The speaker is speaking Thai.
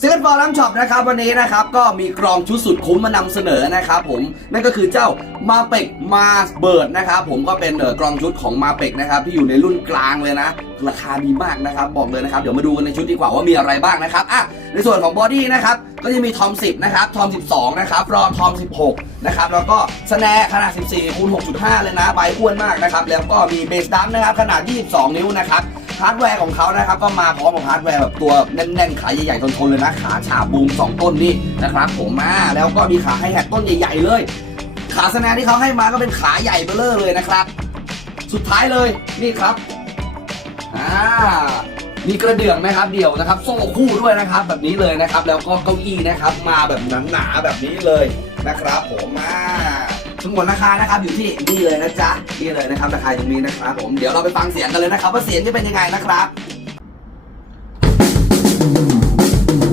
ซิกฟอร์ลัมช็อปนะครับวันนี้นะครับก็มีกรองชุดสุดคุ้มมานำเสนอนะครับผมนั่นก็คือเจ้ามาเป็กมาเบิร์ดนะครับผมก็เป็นเอ่อกรองชุดของมาเป็กนะครับที่อยู่ในรุ่นกลางเลยนะ ราคาดีมากนะครับบอกเลยนะครับเดี๋ยวมาดูกันในชุดดีกว่าว่ามีอะไรบ้างนะครับอะในส่วนของบอดี้นะครับก็จะมีทอม 10 นะครับ ทอม 12 นะครับ รอทอม 16 นะครับ แล้วก็สแนร์ขนาด 14คูณ6.5 เลยนะ ใบอ้วนมากนะครับ แล้วก็มีเบสดัมนะครับ ขนาด 22 นิ้วนะครับ ฮาร์ดแวร์ของเขานะครับก็มาพร้อมกับฮาร์ดแวร์แบบตัวแน่นๆ ขาใหญ่ๆทนๆเลยนะ ขาฉาบบูมสองต้นนี่นะครับผมมาแล้วก็มีขาให้แฮกต้นใหญ่ ๆ เลย ขาสแนนที่เขาให้มาก็เป็นขาใหญ่เบ้อเร่อเลยนะครับ สุดท้ายเลยนี่ครับอ่ามีกระเดื่องนะครับเดี่ยวนะครับ โซ่คู่ด้วยนะครับ แบบนี้เลยนะครับ แล้วก็เก้าอี้นะครับ มาแบบหนาๆแบบนี้เลยนะครับ ผมมา ทั้งหมดราคานะครับอยู่ที่นี่เลยนะจ๊ะนี่เลยนะครับราคาตรงนี้นะครับผมเดี๋ยวเราไปฟังเสียงกันเลยนะครับว่าเสียงจะเป็นยังไงนะครับ